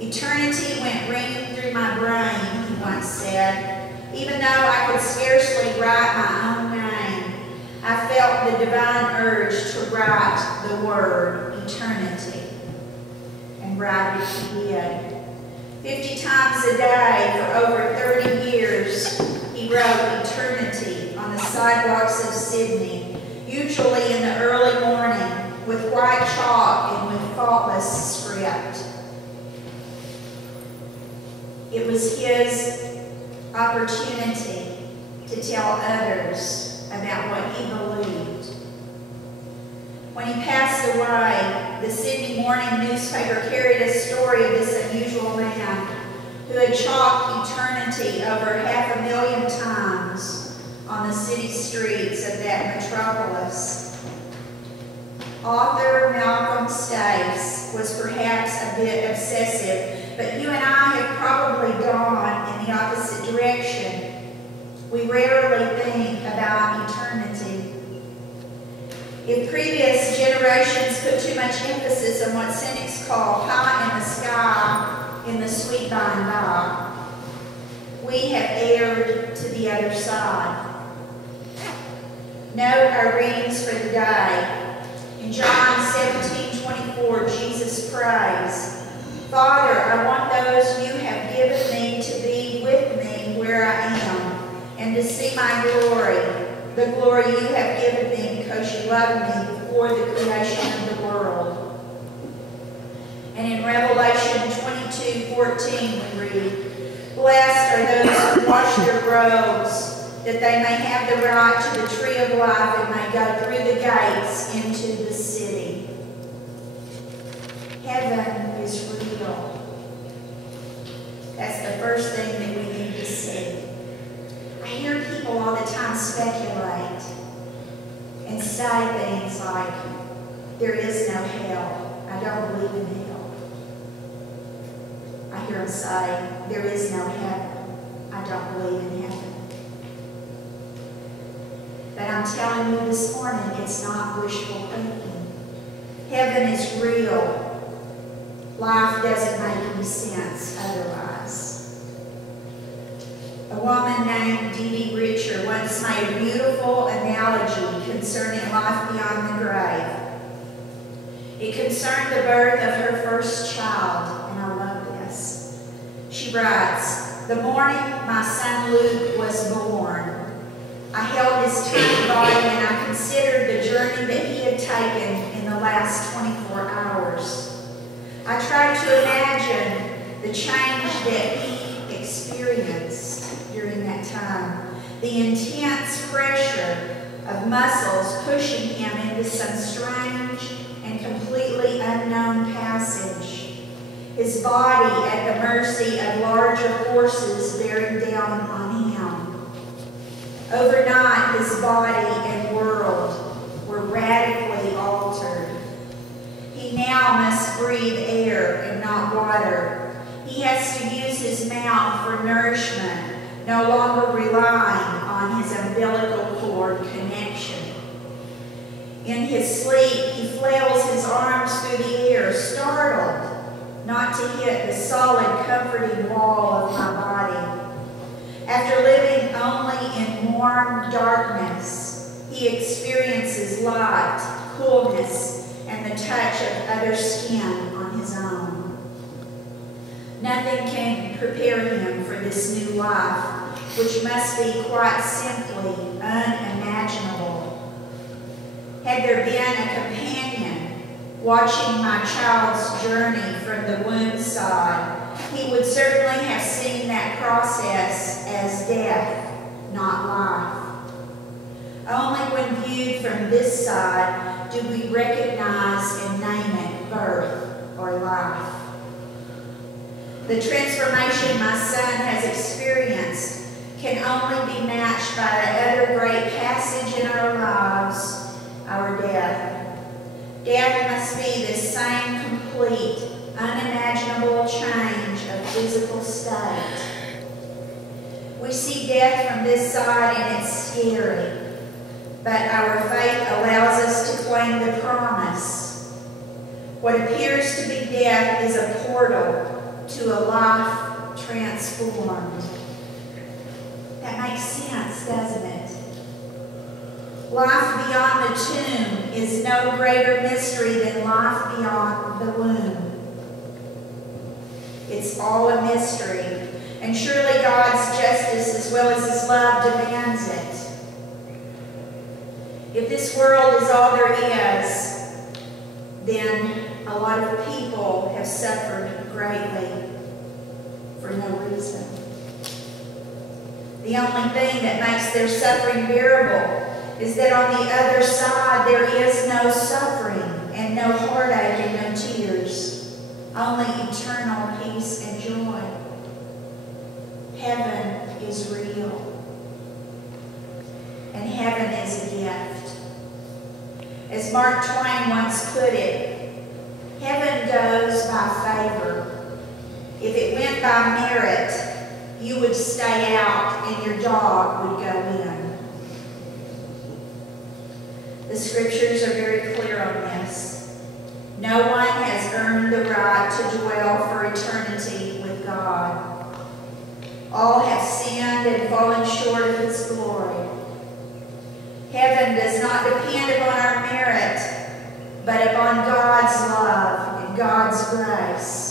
Eternity went ringing through my brain, he once said. Even though I could scarcely write my own name, I felt the divine urge to write the word eternity. And write it he did. 50 times a day for over 30 years, he wrote eternity on the sidewalks of Sydney, usually in the early morning, with white chalk and with faultless script. It was his opportunity to tell others about what he believed. When he passed away, the Sydney morning newspaper carried a story of this unusual man who had chalked eternity over 500,000 times on the city streets of that metropolis. Author Malcolm Stace was perhaps a bit obsessive, but you and I have probably gone in the opposite direction. We rarely think about eternity. If previous generations put too much emphasis on what cynics call pie in the sky in the sweet by and by, we have erred to the other side. Note our readings for the day. In John 17:24, Jesus prays, Father, I want those you have given me to be with me where I am, and to see my glory, the glory you have given me because you loved me before the creation of the world. And in Revelation 22:14 we read, Blessed are those who wash their robes, that they may have the right to the tree of life and may go through the gates into the city. Heaven is real. That's the first thing that we need to see. I hear people all the time speculate and say things like, there is no hell. I don't believe in hell. I hear them say, there is no heaven. I don't believe in heaven. But I'm telling you this morning, it's not wishful thinking. Heaven is real. Life doesn't make any sense otherwise. A woman named Dee Dee Richer once made a beautiful analogy concerning life beyond the grave. It concerned the birth of her first child, and I love this. She writes, the morning my son Luke was born, I held his tiny body and I considered the journey that he had taken in the last 24 hours. I tried to imagine the change that he experienced during that time, the intense pressure of muscles pushing him into some strange and completely unknown passage, his body at the mercy of larger forces bearing down on him. Overnight, his body and world were radically altered. He now must breathe air and not water. He has to use his mouth for nourishment, no longer relying on his umbilical cord connection. In his sleep, he flails his arms through the air, startled not to hit the solid, comforting wall of my body. After living only in warm darkness, he experiences light, coolness, and the touch of other skin on his own. Nothing can prepare him for this new life, which must be quite simply unimaginable. Had there been a companion watching my child's journey from the womb side, he would certainly have seen that process as death, not life. Only when viewed from this side do we recognize and name it birth or life. The transformation my son has experienced can only be matched by the other great passage in our lives, our death. Death must be the same complete, unimaginable change of physical state. We see death from this side and it's scary, but our faith allows us to claim the promise. What appears to be death is a portal to a life transformed. That makes sense, doesn't it? Life beyond the tomb is no greater mystery than life beyond the womb. It's all a mystery, and surely God's justice as well as His love demands it. If this world is all there is, then a lot of people have suffered greatly for no reason. The only thing that makes their suffering bearable is that on the other side there is no suffering and no heartache and no tears, only eternal peace and joy. Heaven is real, and heaven is a gift. As Mark Twain once put it, heaven goes by favor. If it went by merit, you would stay out and your dog would go in. The scriptures are very clear on this. No one has earned the right to dwell for eternity with God. All have sinned and fallen short of His glory. Heaven does not depend upon our merit, but upon God's love and God's grace.